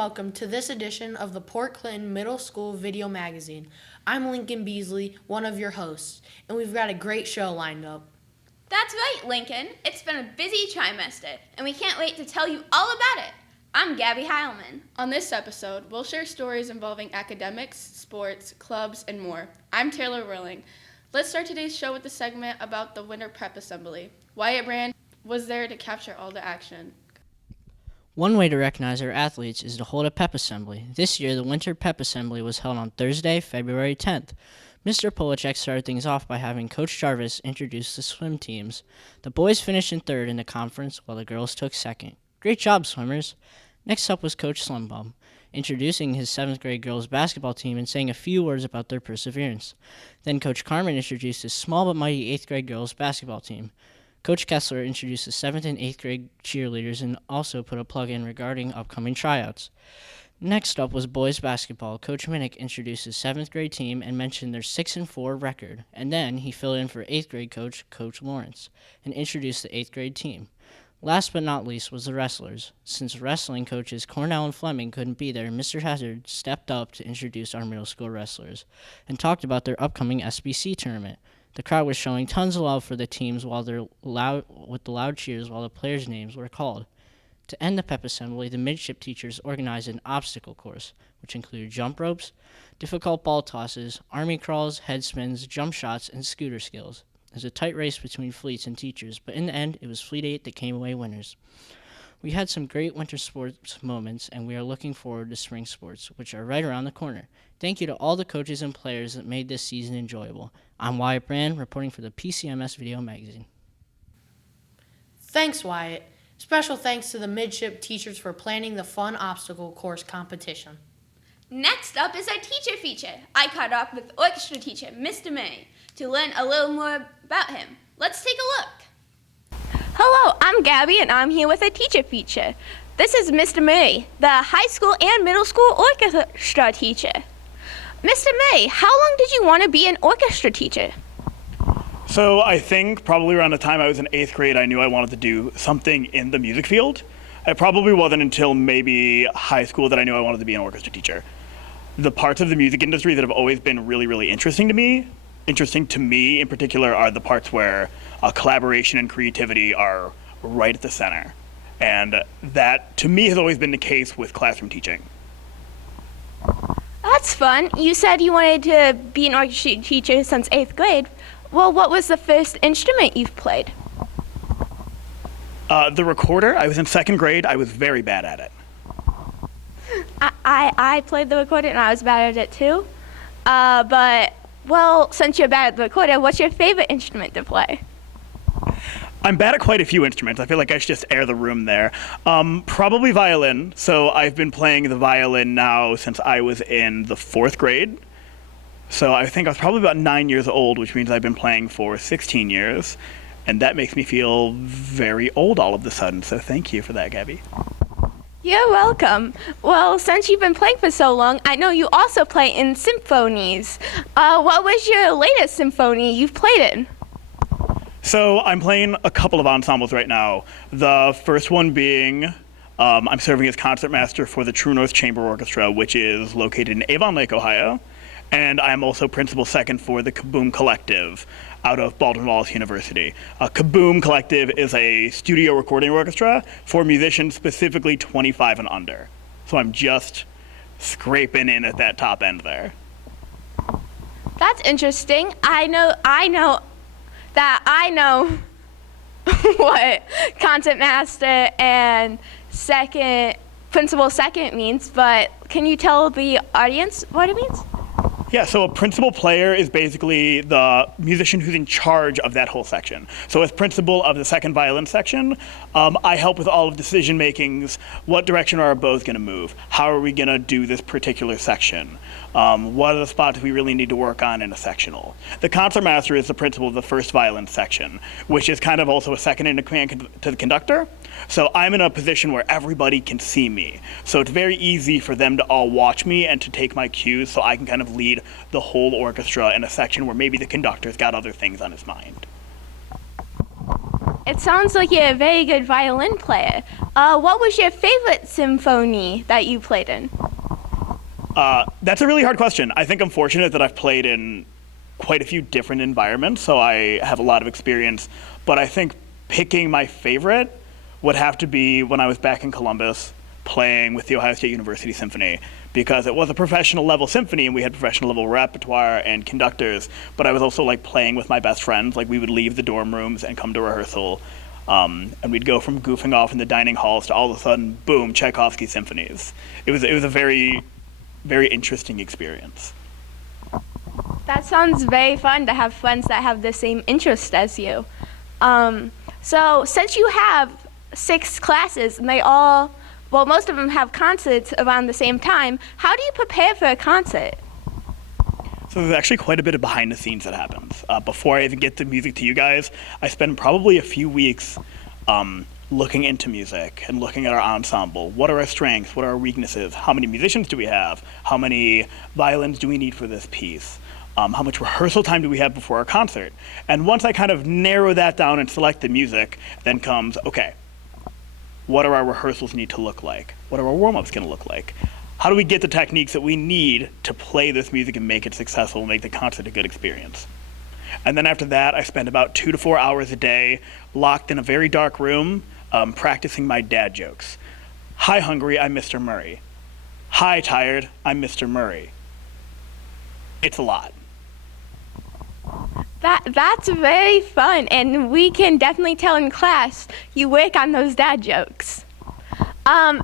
welcome to this edition of the Port Clinton Middle School Video Magazine. I'm Lincoln Beasley, one of your hosts, and we've got a great show lined up. That's right, Lincoln. It's been a busy trimester, and we can't wait to tell you all about it. I'm Gabby Heilman. On this episode, we'll share stories involving academics, sports, clubs, and more. I'm Taylor Rilling. Let's start today's show with the segment about the Winter Prep Assembly. Wyatt Brand was there to capture all the action. One way to recognize our athletes is to hold a pep assembly. This year, the Winter Pep Assembly was held on Thursday, February 10th. Mr. Polachek started things off by having Coach Jarvis introduce the swim teams. The boys finished in third in the conference, while the girls took second. Great job, swimmers! Next up was Coach Slimbum, introducing his 7th grade girls basketball team and saying a few words about their perseverance. Then Coach Carmen introduced his small but mighty 8th grade girls basketball team. Coach Kessler introduced the 7th and 8th grade cheerleaders and also put a plug in regarding upcoming tryouts. Next up was boys basketball. Coach Minnick introduced his 7th grade team and mentioned their 6-4 record. And then he filled in for 8th grade Coach Lawrence, and introduced the 8th grade team. Last but not least was the wrestlers. Since wrestling coaches Cornell and Fleming couldn't be there, Mr. Hazard stepped up to introduce our middle school wrestlers and talked about their upcoming SBC tournament. The crowd was showing tons of love for the teams with the loud cheers while the players' names were called. To end the pep assembly, the midship teachers organized an obstacle course, which included jump ropes, difficult ball tosses, army crawls, head spins, jump shots, and scooter skills. It was a tight race between fleets and teachers, but in the end, it was Fleet 8 that came away winners. We had some great winter sports moments, and we are looking forward to spring sports, which are right around the corner. Thank you to all the coaches and players that made this season enjoyable. I'm Wyatt Brand, reporting for the PCMS Video Magazine. Thanks, Wyatt. Special thanks to the midship teachers for planning the fun obstacle course competition. Next up is our teacher feature. I caught up with orchestra teacher Mr. May to learn a little more about him. Let's take a look. Hello, I'm Gabby, and I'm here with a teacher feature. This is Mr. May, the high school and middle school orchestra teacher. Mr. May, how long did you want to be an orchestra teacher? So I think probably around the time I was in 8th grade, I knew I wanted to do something in the music field. It probably wasn't until maybe high school that I knew I wanted to be an orchestra teacher. The parts of the music industry that have always been really, really interesting to me in particular, are the parts where collaboration and creativity are right at the center. And that, to me, has always been the case with classroom teaching. That's fun. You said you wanted to be an orchestra teacher since 8th grade. Well, what was the first instrument you've played? The recorder. I was in 2nd grade. I was very bad at it. I played the recorder and I was bad at it too. Well, since you're bad at the recorder, what's your favorite instrument to play? I'm bad at quite a few instruments. I feel like I should just air the room there. Probably violin. So I've been playing the violin now since I was in the 4th grade. So I think I was probably about 9 years old, which means I've been playing for 16 years. And that makes me feel very old all of a sudden. So thank you for that, Gabby. You're welcome. Well, since you've been playing for so long, I know you also play in symphonies. What was your latest symphony you've played in? So I'm playing a couple of ensembles right now. The first one being, I'm serving as concertmaster for the True North Chamber Orchestra, which is located in Avon Lake, Ohio. And I'm also principal second for the Kaboom Collective out of Baldwin Wallace University. Kaboom Collective is a studio recording orchestra for musicians specifically 25 and under. So I'm just scraping in at that top end there. That's interesting. I know what concertmaster and principal second means, but can you tell the audience what it means? Yeah, so a principal player is basically the musician who's in charge of that whole section. So as principal of the second violin section, I help with all of decision makings. What direction are our bows going to move? How are we going to do this particular section? What are the spots we really need to work on in a sectional? The concertmaster is the principal of the first violin section, which is kind of also a second in command to the conductor. So I'm in a position where everybody can see me. So it's very easy for them to all watch me and to take my cues, so I can kind of lead the whole orchestra in a section where maybe the conductor's got other things on his mind. It sounds like you're a very good violin player. What was your favorite symphony that you played in? That's a really hard question. I think I'm fortunate that I've played in quite a few different environments, so I have a lot of experience. But I think picking my favorite would have to be when I was back in Columbus playing with the Ohio State University Symphony, because it was a professional level symphony and we had professional level repertoire and conductors, but I was also like playing with my best friends. Like we would leave the dorm rooms and come to rehearsal, and we'd go from goofing off in the dining halls to all of a sudden, boom, Tchaikovsky symphonies. It was a very, very interesting experience. That sounds very fun to have friends that have the same interest as you. So since you have 6 classes and most of them have concerts around the same time, how do you prepare for a concert? So there's actually quite a bit of behind the scenes that happens. Before I even get the music to you guys, I spend probably a few weeks looking into music and looking at our ensemble. What are our strengths? What are our weaknesses? How many musicians do we have? How many violins do we need for this piece? How much rehearsal time do we have before our concert? And once I kind of narrow that down and select the music, then comes, okay, what do our rehearsals need to look like? What are our warm-ups going to look like? How do we get the techniques that we need to play this music and make it successful, make the concert a good experience? And then after that, I spend about 2 to 4 hours a day locked in a very dark room practicing my dad jokes. Hi, hungry, I'm Mr. Murray. Hi, tired, I'm Mr. Murray. It's a lot. That's very fun, and we can definitely tell in class you work on those dad jokes.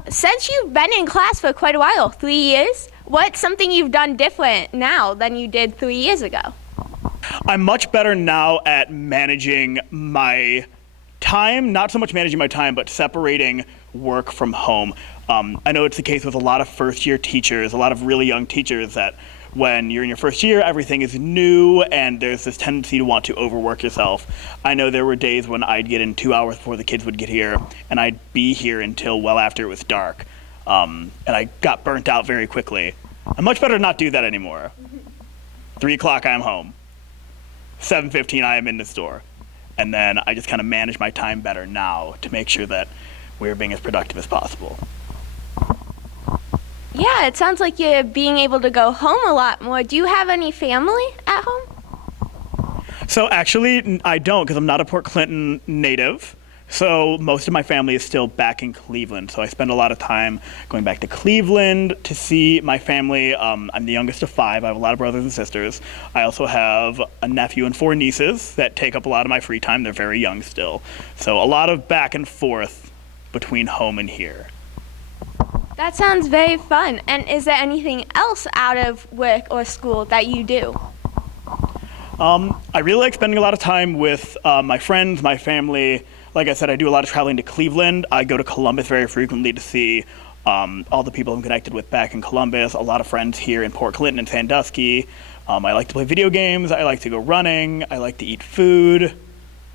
Since you've been in class for quite a while, 3 years, what's something you've done different now than you did 3 years ago? I'm much better now at managing my time, not so much managing my time, but separating work from home. I know it's the case with a lot of first-year teachers, a lot of really young teachers, that when you're in your first year, everything is new and there's this tendency to want to overwork yourself. I know there were days when I'd get in 2 hours before the kids would get here and I'd be here until well after it was dark. And I got burnt out very quickly. I'm much better to not do that anymore. 3 o'clock, I am home. 7:15, I am in the store. And then I just kind of manage my time better now to make sure that we're being as productive as possible. Yeah, it sounds like you're being able to go home a lot more. Do you have any family at home? So actually, I don't, because I'm not a Port Clinton native. So most of my family is still back in Cleveland. So I spend a lot of time going back to Cleveland to see my family. I'm the youngest of 5. I have a lot of brothers and sisters. I also have a nephew and 4 nieces that take up a lot of my free time. They're very young still. So a lot of back and forth between home and here. That sounds very fun. And is there anything else out of work or school that you do? I really like spending a lot of time with my friends, my family. Like I said, I do a lot of traveling to Cleveland. I go to Columbus very frequently to see all the people I'm connected with back in Columbus, a lot of friends here in Port Clinton and Sandusky. I like to play video games. I like to go running. I like to eat food.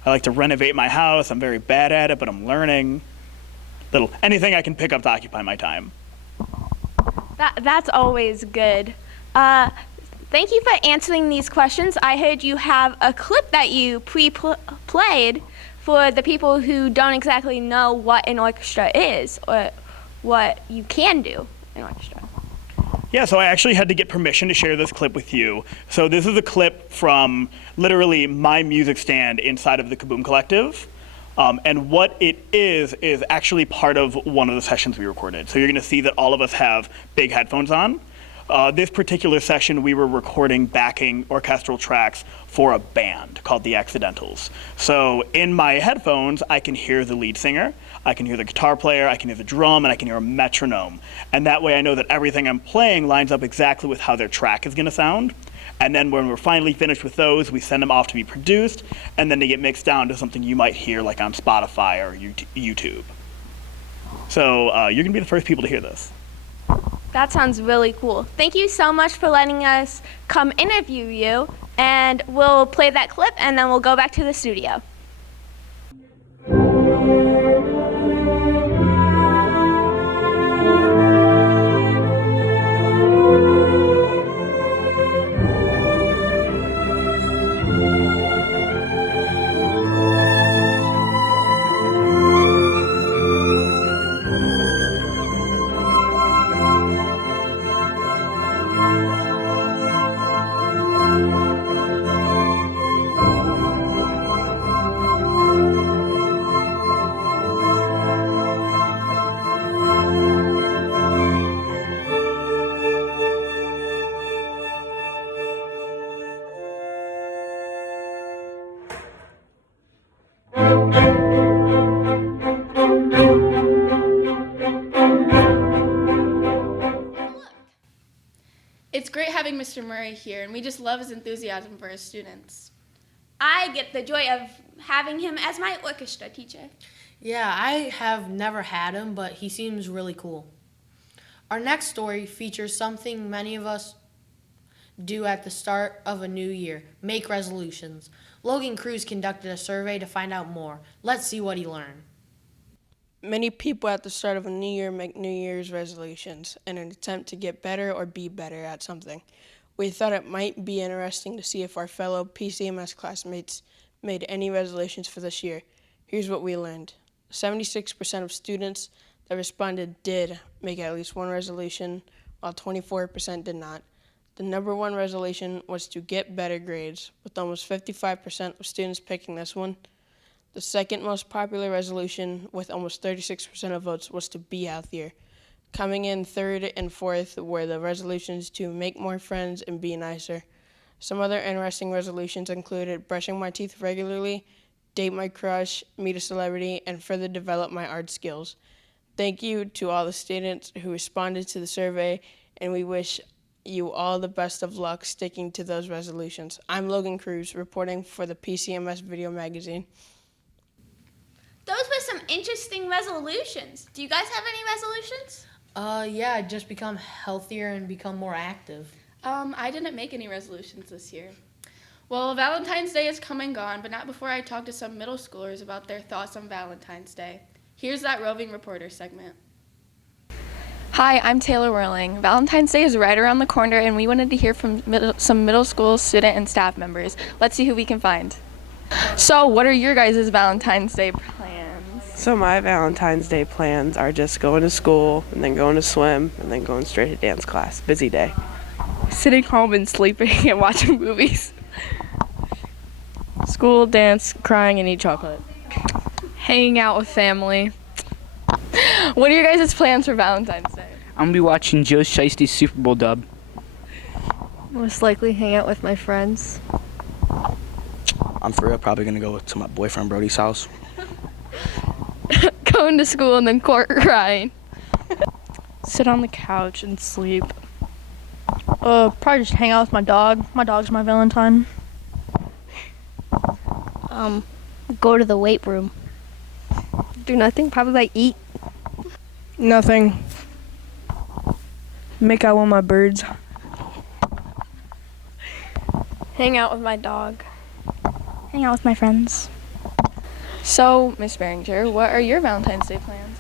I like to renovate my house. I'm very bad at it, but I'm learning. Anything I can pick up to occupy my time. That's always good. Thank you for answering these questions. I heard you have a clip that you pre-played for the people who don't exactly know what an orchestra is or what you can do in orchestra. Yeah, so I actually had to get permission to share this clip with you. So this is a clip from literally my music stand inside of the Kaboom Collective. And what it is actually part of one of the sessions we recorded. So you're going to see that all of us have big headphones on. This particular session, we were recording backing orchestral tracks for a band called The Accidentals. So in my headphones, I can hear the lead singer, I can hear the guitar player, I can hear the drum, and I can hear a metronome. And that way I know that everything I'm playing lines up exactly with how their track is going to sound. And then when we're finally finished with those, we send them off to be produced, and then they get mixed down to something you might hear like on Spotify or YouTube. So you're going to be the first people to hear this. That sounds really cool. Thank you so much for letting us come interview you, and we'll play that clip, and then we'll go back to the studio. It's great having Mr. Murray here, and we just love his enthusiasm for his students. I get the joy of having him as my orchestra teacher. Yeah, I have never had him, but he seems really cool. Our next story features something many of us do at the start of a new year: make resolutions. Logan Cruz conducted a survey to find out more. Let's see what he learned. Many people at the start of a new year make New Year's resolutions in an attempt to get better or be better at something. We thought it might be interesting to see if our fellow PCMS classmates made any resolutions for this year. Here's what we learned. 76% of students that responded did make at least one resolution, while 24% did not. The number one resolution was to get better grades, with almost 55% of students picking this one. The second most popular resolution, with almost 36% of votes, was to be healthier. Coming in third and fourth were the resolutions to make more friends and be nicer. Some other interesting resolutions included brushing my teeth regularly, date my crush, meet a celebrity, and further develop my art skills. Thank you to all the students who responded to the survey, and we wish you all the best of luck sticking to those resolutions. I'm Logan Cruz, reporting for the PCMS Video Magazine. Those were some interesting resolutions. Do you guys have any resolutions? Yeah, just become healthier and become more active. I didn't make any resolutions this year. Well, Valentine's Day is come and gone, but not before I talk to some middle schoolers about their thoughts on Valentine's Day. Here's that roving reporter segment. Hi, I'm Taylor Whirling. Valentine's Day is right around the corner, and we wanted to hear from some middle school student and staff members. Let's see who we can find. So, what are your guys' Valentine's Day plans? So my Valentine's Day plans are just going to school and then going to swim and then going straight to dance class. Busy day. Sitting home and sleeping and watching movies. School, dance, crying, and eat chocolate. Hanging out with family. What are your guys' plans for Valentine's Day? I'm gonna be watching Joe Shiesty's Super Bowl dub. Most likely hang out with my friends. I'm for real probably gonna go to my boyfriend Brody's house. Going to school and then crying. Sit on the couch and sleep. Probably just hang out with my dog. My dog's my Valentine. Go to the weight room. Do nothing. Probably like eat. Nothing. Make out with my birds. Hang out with my dog. Hang out with my friends. So, Miss Beringer, what are your Valentine's Day plans?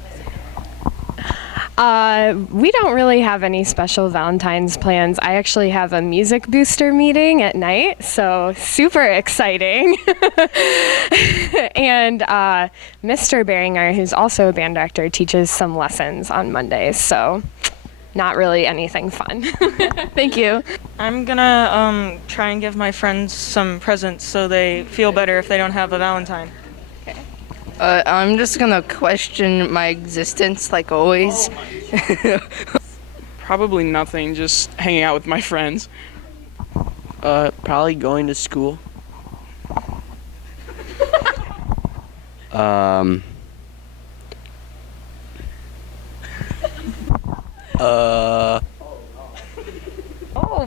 We don't really have any special Valentine's plans. I actually have a music booster meeting at night, so super exciting. And Mr. Beringer, who's also a band director, teaches some lessons on Mondays, so not really anything fun. Thank you. I'm gonna try and give my friends some presents so they feel better if they don't have a Valentine. I'm just gonna question my existence like always. Probably nothing, just hanging out with my friends. Probably going to school. Oh,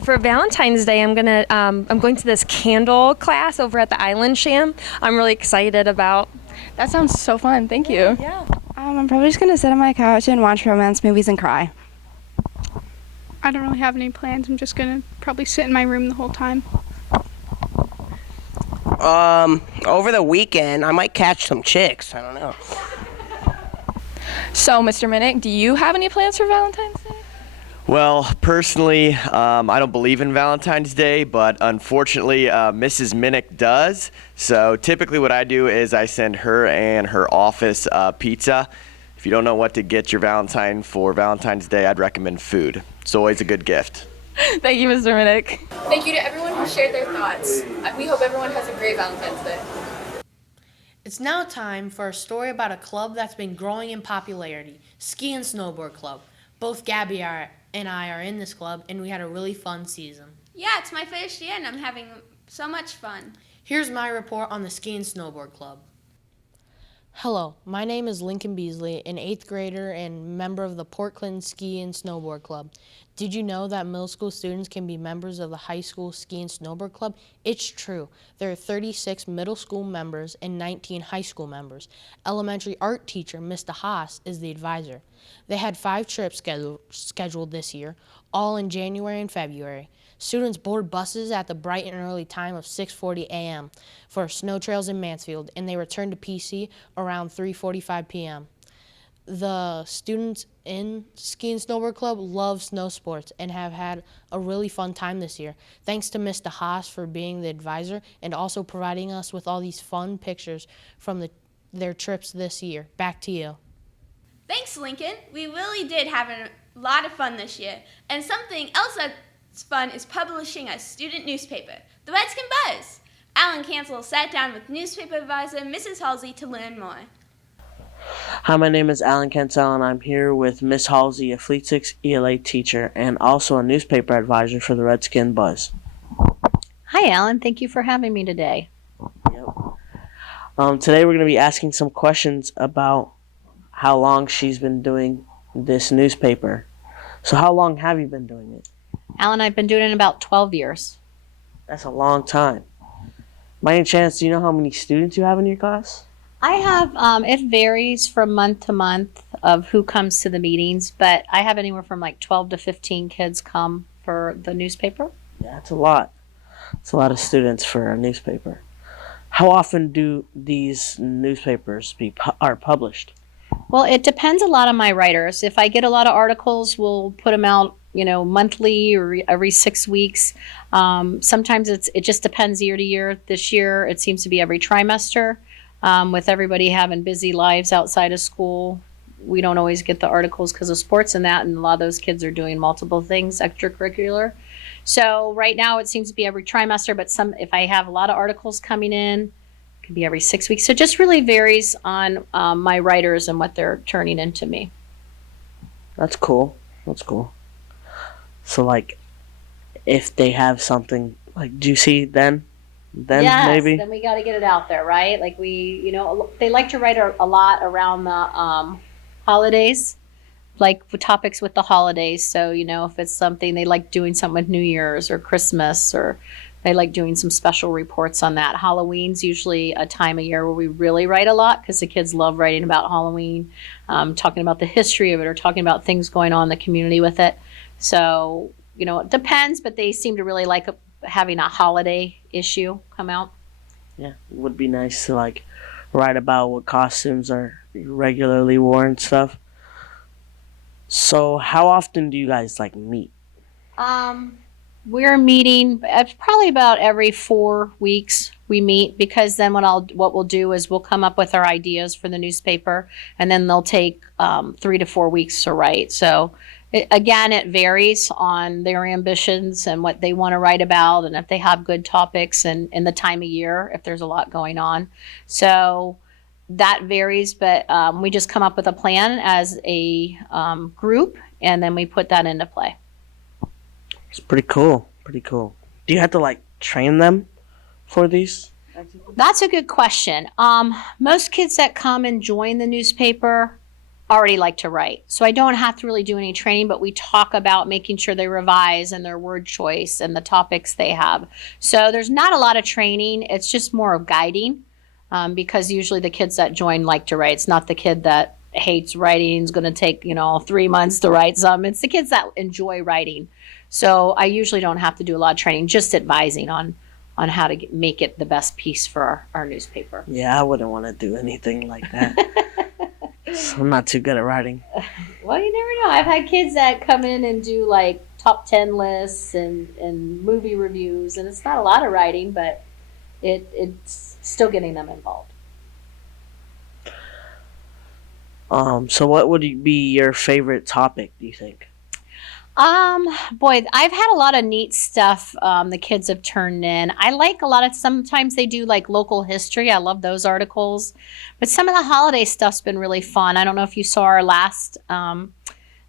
for Valentine's Day, I'm going to this candle class over at the Island Sham. I'm really excited about. That sounds so fun. Thank you. Yeah. I'm probably just gonna sit on my couch and watch romance movies and cry. I don't really have any plans. I'm just gonna probably sit in my room the whole time. Over the weekend, I might catch some chicks. I don't know. So, Mr. Minnick, do you have any plans for Valentine's Day? Well, personally, I don't believe in Valentine's Day, but unfortunately, Mrs. Minnick does. So typically what I do is I send her and her office pizza. If you don't know what to get your Valentine for Valentine's Day, I'd recommend food. It's always a good gift. Thank you, Mr. Minnick. Thank you to everyone who shared their thoughts. We hope everyone has a great Valentine's Day. It's now time for a story about a club that's been growing in popularity, Ski and Snowboard Club. Both Gabby and I are in this club, and we had a really fun season. Yeah, it's my first year, and I'm having so much fun. Here's my report on the Ski and Snowboard Club. Hello, my name is Lincoln Beasley, an 8th grader and member of the Portland Ski and Snowboard Club. Did you know that middle school students can be members of the high school ski and snowboard club? It's true. There are 36 middle school members and 19 high school members. Elementary art teacher Mr. Haas is the advisor. They had 5 trips scheduled this year, all in January and February. Students board buses at the bright and early time of 6:40 a.m. for snow trails in Mansfield, and they return to PC around 3:45 p.m. The students in Ski and Snowboard Club love snow sports and have had a really fun time this year. Thanks to Mr. Haas for being the advisor and also providing us with all these fun pictures from their trips this year. Back to you. Thanks, Lincoln. We really did have a lot of fun this year. And something else that's fun is publishing a student newspaper, the Redskin Buzz. Alan Cancel sat down with newspaper advisor Mrs. Halsey to learn more. Hi, my name is Alan Cancel, and I'm here with Miss Halsey, a Fleet 6 ELA teacher and also a newspaper advisor for the Redskin Buzz. Hi, Alan. Thank you for having me today. Today we're going to be asking some questions about how long she's been doing this newspaper. So how long have you been doing it? Alan, I've been doing it about 12 years. That's a long time. By any chance, do you know how many students you have in your class? I have, it varies from month to month of who comes to the meetings, but I have anywhere from like 12 to 15 kids come for the newspaper. Yeah, that's a lot. It's a lot of students for a newspaper. How often do these newspapers are published? Well, it depends a lot on my writers. If I get a lot of articles, we'll put them out, monthly or every 6 weeks. Sometimes it just depends year to year. This year, it seems to be every trimester. With everybody having busy lives outside of school, we don't always get the articles because of sports and that, and a lot of those kids are doing multiple things extracurricular. So right now it seems to be every trimester, but if I have a lot of articles coming in, it could be every 6 weeks. So it just really varies on my writers and what they're turning into me. That's cool. So if they have something juicy, then yes, maybe. Then we got to get it out there, right? They like to write a lot around the holidays, topics with the holidays. So, if it's something they like doing something with New Year's or Christmas, or they like doing some special reports on that. Halloween's usually a time of year where we really write a lot because the kids love writing about Halloween, talking about the history of it or talking about things going on in the community with it. So, it depends, but they seem to really like having a holiday issue come out. Yeah, it would be nice to write about what costumes are regularly worn and stuff. So how often do you guys meet? We're meeting probably about every 4 weeks we meet, because then what we'll do is we'll come up with our ideas for the newspaper, and then they'll take 3 to 4 weeks to write. So it varies on their ambitions and what they want to write about, and if they have good topics and the time of year, if there's a lot going on. So that varies, but we just come up with a plan as a group, and then we put that into play. It's pretty cool. Do you have to train them for these? That's a good question. Most kids that come and join the newspaper already like to write. So I don't have to really do any training, but we talk about making sure they revise and their word choice and the topics they have. So there's not a lot of training. It's just more of guiding, because usually the kids that join like to write. It's not the kid that hates writing, is going to take 3 months to write some. It's the kids that enjoy writing. So I usually don't have to do a lot of training, just advising on how to make it the best piece for our newspaper. Yeah, I wouldn't want to do anything like that. So I'm not too good at writing. Well, you never know. I've had kids that come in and do top 10 lists and movie reviews, and it's not a lot of writing, but it's still getting them involved. So what would be your favorite topic, do you think? Boy, I've had a lot of neat stuff the kids have turned in. I like a lot of, sometimes they do local history. I love those articles. But some of the holiday stuff's been really fun. I don't know if you saw our last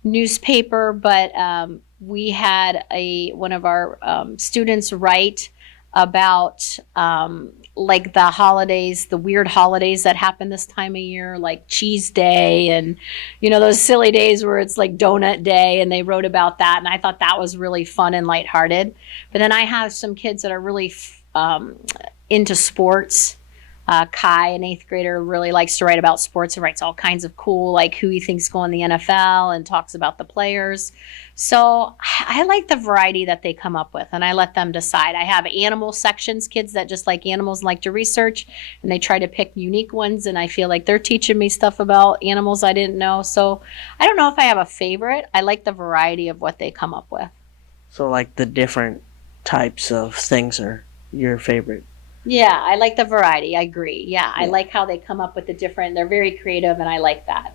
newspaper, but we had one of our students write about like the holidays, the weird holidays that happen this time of year, like Cheese Day and, those silly days where it's like Donut Day, and they wrote about that. And I thought that was really fun and lighthearted. But then I have some kids that are really into sports. Kai, an 8th grader, really likes to write about sports and writes all kinds of cool, like who he thinks go in the NFL and talks about the players. So I like the variety that they come up with, and I let them decide. I have animal sections, kids that just like animals and like to research, and they try to pick unique ones, and I feel like they're teaching me stuff about animals I didn't know. So I don't know if I have a favorite. I like the variety of what they come up with. So like the different types of things are your favorite. Yeah, I like the variety. I agree. Yeah, I like how they come up with the different, they're very creative, and I like that.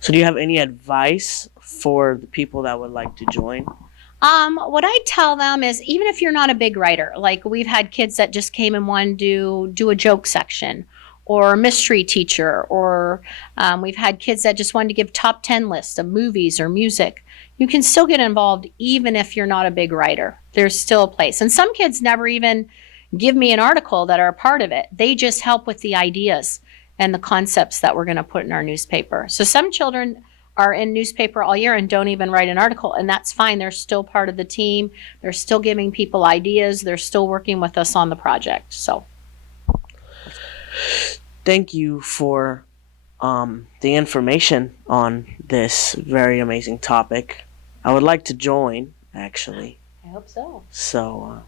So do you have any advice for the people that would like to join? What I tell them is, even if you're not a big writer, like we've had kids that just came and wanted to do a joke section or a mystery teacher, or we've had kids that just wanted to give top 10 lists of movies or music. You can still get involved even if you're not a big writer. There's still a place. And some kids never even give me an article that are a part of it. They just help with the ideas and the concepts that we're going to put in our newspaper. So some children are in newspaper all year and don't even write an article, and that's fine. They're still part of the team. They're still giving people ideas. They're still working with us on the project. So thank you for the information on this very amazing topic. I would like to join, actually. I hope so. So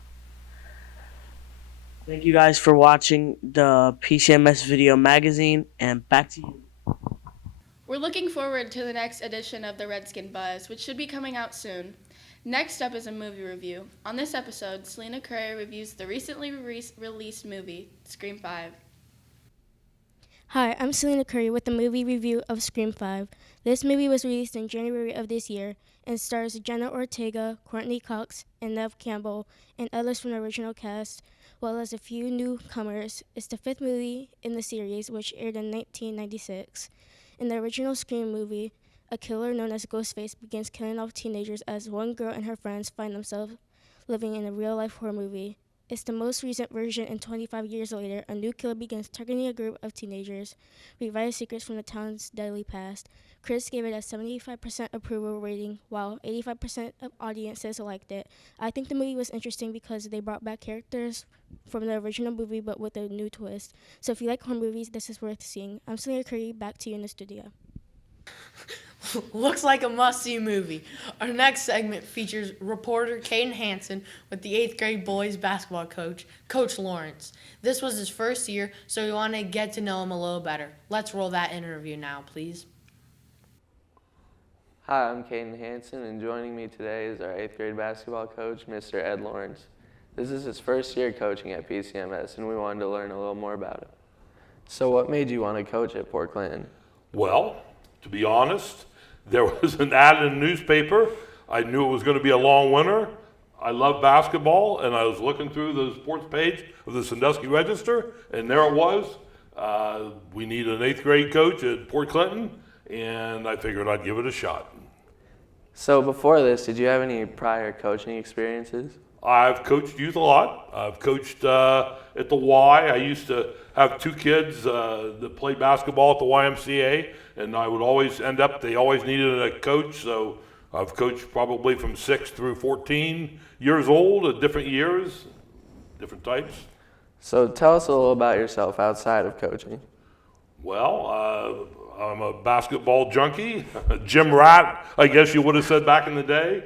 thank you guys for watching the PCMS video magazine, and back to you. We're looking forward to the next edition of the Redskin Buzz, which should be coming out soon. Next up is a movie review. On this episode, Selena Curry reviews the recently released movie, Scream 5. Hi, I'm Selena Curry with the movie review of Scream 5. This movie was released in January of this year and stars Jenna Ortega, Courtney Cox, and Neve Campbell, and others from the original cast, well as a few newcomers. It's the 5th movie in the series, which aired in 1996. In the original Scream movie, a killer known as Ghostface begins killing off teenagers as one girl and her friends find themselves living in a real-life horror movie. It's the most recent version, and 25 years later, a new killer begins targeting a group of teenagers, revive secrets from the town's deadly past. Critics gave it a 75% approval rating, while 85% of audiences liked it. I think the movie was interesting because they brought back characters from the original movie, but with a new twist. So if you like horror movies, this is worth seeing. I'm Selena Curry, back to you in the studio. Looks like a must-see movie. Our next segment features reporter Caden Hansen with the 8th grade boys basketball coach, Coach Lawrence. This was his first year, so we want to get to know him a little better. Let's roll that interview now, please. Hi, I'm Caden Hansen, and joining me today is our 8th grade basketball coach, Mr. Ed Lawrence. This is his first year coaching at PCMS, and we wanted to learn a little more about it. So what made you want to coach at Port Clinton? Well, to be honest, there was an ad in the newspaper. I knew it was going to be a long winter. I love basketball, and I was looking through the sports page of the Sandusky Register, and there it was. We need an 8th grade coach at Port Clinton, and I figured I'd give it a shot. So before this, did you have any prior coaching experiences? I've coached youth a lot. I've coached at the Y. I used to have 2 kids that played basketball at the YMCA, and I would always end up, they always needed a coach, so I've coached probably from 6 through 14 years old at different years, different types. So tell us a little about yourself outside of coaching. Well, I'm a basketball junkie, a gym rat, I guess you would have said back in the day.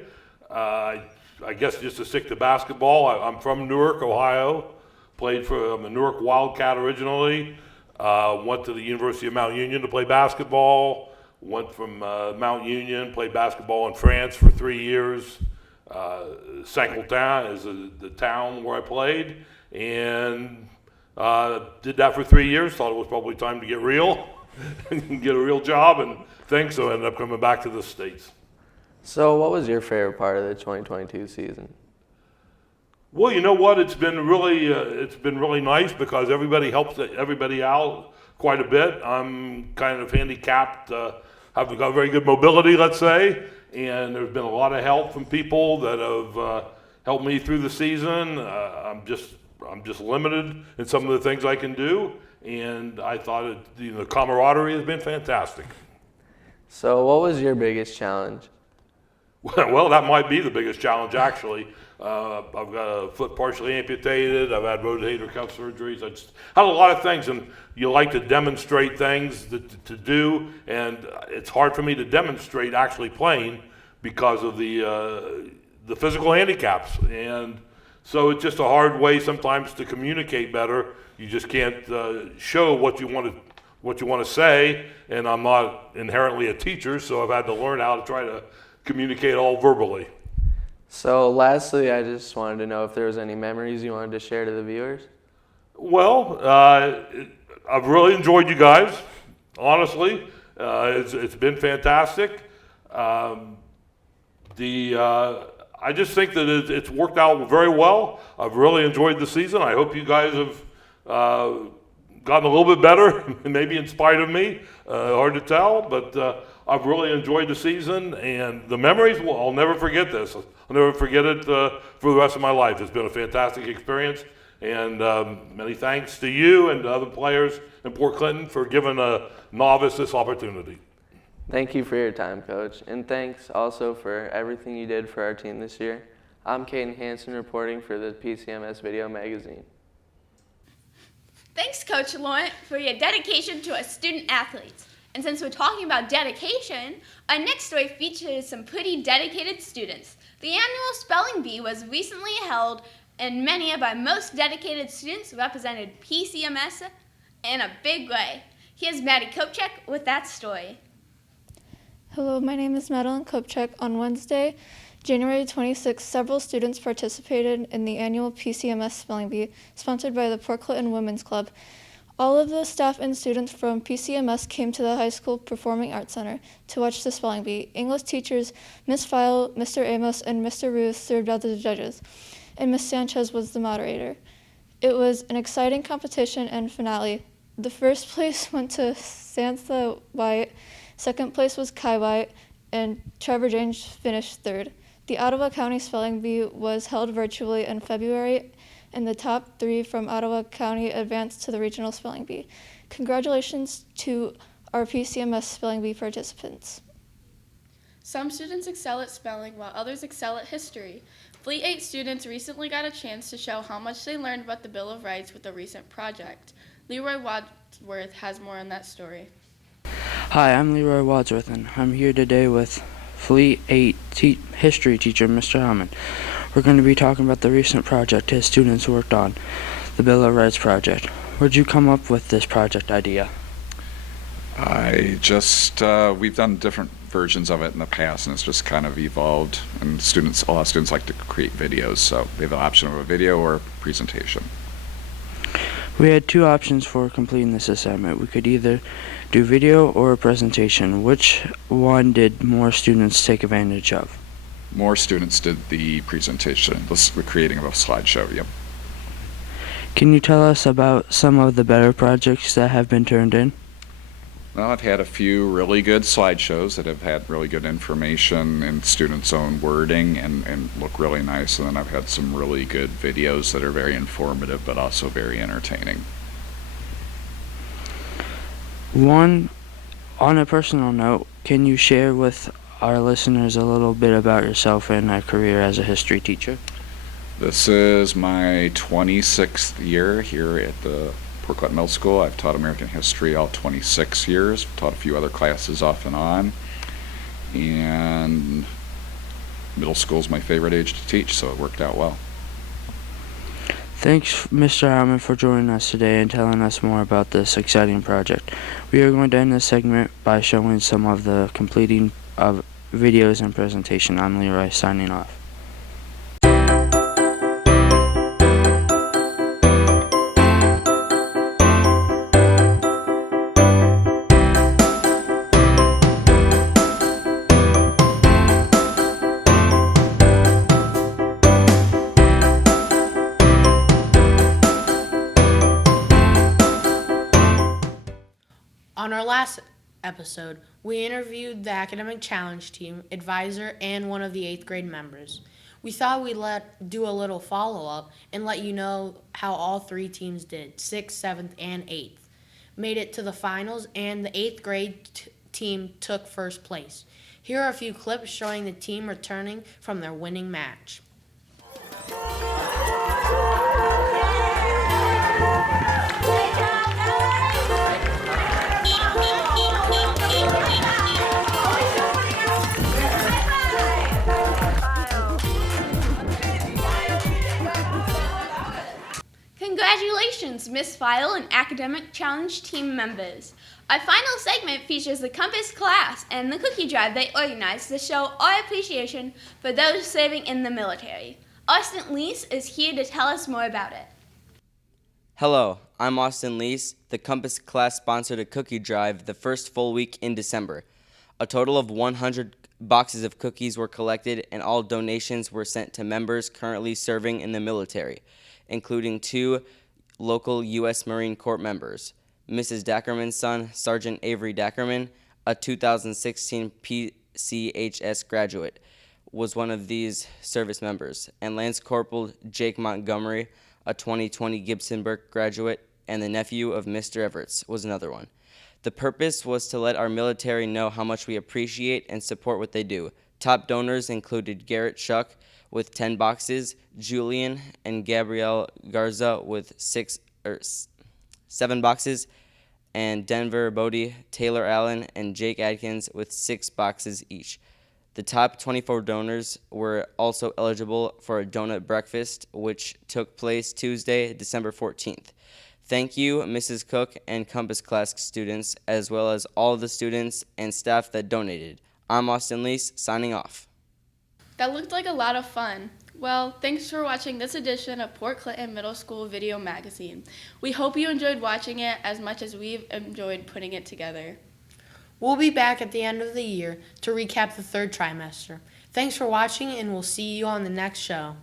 I guess just to stick to basketball, I'm from Newark, Ohio. I'm a Newark Wildcat originally. Went to the University of Mount Union to play basketball. Went from Mount Union, played basketball in France for 3 years. Saint-Quentin is the town where I played. And did that for 3 years. Thought it was probably time to get real and get a real job. And thanks, so I ended up coming back to the States. So what was your favorite part of the 2022 season? Well, you know what? It's been really nice because everybody helps everybody out quite a bit. I'm kind of handicapped, have got very good mobility, let's say, and there's been a lot of help from people that have helped me through the season. I'm just limited in some of the things I can do, and I thought the camaraderie has been fantastic. So, what was your biggest challenge? Well, that might be the biggest challenge, actually. I've got a foot partially amputated. I've had rotator cuff surgeries. I just had a lot of things, and you like to demonstrate things to do, and it's hard for me to demonstrate actually playing because of the physical handicaps. And so it's just a hard way sometimes to communicate better. You just can't show what you want to say, and I'm not inherently a teacher, so I've had to learn how to try to communicate all verbally. So, lastly, I just wanted to know if there was any memories you wanted to share to the viewers. Well, I've really enjoyed you guys, honestly. It's been fantastic. I just think that it's worked out very well. I've really enjoyed the season. I hope you guys have gotten a little bit better, maybe in spite of me. Hard to tell, but I've really enjoyed the season, and the memories, well, I'll never forget this. I'll never forget it for the rest of my life. It's been a fantastic experience, and many thanks to you and to other players in Port Clinton for giving a novice this opportunity. Thank you for your time, Coach, and thanks also for everything you did for our team this year. I'm Caden Hansen reporting for the PCMS Video Magazine. Thanks, Coach Laurent, for your dedication to our student athletes. And since we're talking about dedication, our next story features some pretty dedicated students. The annual spelling bee was recently held, and many of our most dedicated students represented PCMS in a big way. Here's Maddie Kopchak with that story. Hello, my name is Madeline Kopchak. On Wednesday, January 26th, several students participated in the annual PCMS Spelling Bee, sponsored by the Port Clinton Women's Club. All of the staff and students from PCMS came to the high school Performing Arts Center to watch the spelling bee. English teachers Miss File, Mr. Amos, and Mr. Ruth served as the judges, and Miss Sanchez was the moderator. It was an exciting competition and finale. The first place went to Sansa White, second place was Kai White, and Trevor James finished third. The Ottawa County Spelling Bee was held virtually in February, and the top 3 from Ottawa County advanced to the regional spelling bee. Congratulations to our PCMS spelling bee participants. Some students excel at spelling while others excel at history. Fleet 8 students recently got a chance to show how much they learned about the Bill of Rights with a recent project. Leroy Wadsworth has more on that story. Hi, I'm Leroy Wadsworth, and I'm here today with Fleet 8 history teacher, Mr. Hammond. We're going to be talking about the recent project his students worked on, the Bill of Rights project. Where'd you come up with this project idea? We've done different versions of it in the past, and it's just kind of evolved. And a lot of students like to create videos, so they have the option of a video or a presentation. We had 2 options for completing this assignment. We could either do video or a presentation. Which one did more students take advantage of? More students did the presentation, the creating of a slideshow, yep. Can you tell us about some of the better projects that have been turned in? Well, I've had a few really good slideshows that have had really good information and students' own wording and look really nice, and then I've had some really good videos that are very informative but also very entertaining. On a personal note, can you share with our listeners a little bit about yourself and your career as a history teacher? This is my 26th year here at the Port Clinton Middle School. I've taught American history all 26 years, taught a few other classes off and on, and middle school is my favorite age to teach, so it worked out well. Thanks, Mr. Hammond, for joining us today and telling us more about this exciting project. We are going to end this segment by showing some of the completing of videos and presentation. I'm Leroy, signing off. On our last episode, we interviewed the Academic Challenge team, advisor, and one of the 8th grade members. We thought we'd do a little follow-up and let you know how all three teams did, 6th, 7th, and 8th. Made it to the finals, and the 8th grade team took first place. Here are a few clips showing the team returning from their winning match. Congratulations, Miss File and Academic Challenge team members. Our final segment features the Compass class and the cookie drive they organized to show our appreciation for those serving in the military. Austin Lease is here to tell us more about it. Hello, I'm Austin Lease. The Compass class sponsored a cookie drive the first full week in December. A total of 100 boxes of cookies were collected, and all donations were sent to members currently serving in the military, including 2 local U.S. Marine Corps members. Mrs. Dackerman's son, Sergeant Avery Dackerman, a 2016 PCHS graduate, was one of these service members, and Lance Corporal Jake Montgomery, a 2020 Gibson Burke graduate, and the nephew of Mr. Everett, was another one. The purpose was to let our military know how much we appreciate and support what they do. Top donors included Garrett Shuck with 10 boxes, Julian and Gabrielle Garza with 7 boxes, and Denver Bodie, Taylor Allen, and Jake Adkins with 6 boxes each. The top 24 donors were also eligible for a donut breakfast, which took place Tuesday, December 14th. Thank you, Mrs. Cook and Compass class students, as well as all the students and staff that donated. I'm Austin Lease, signing off. That looked like a lot of fun. Well, thanks for watching this edition of Port Clinton Middle School Video Magazine. We hope you enjoyed watching it as much as we've enjoyed putting it together. We'll be back at the end of the year to recap the 3rd trimester. Thanks for watching, and we'll see you on the next show.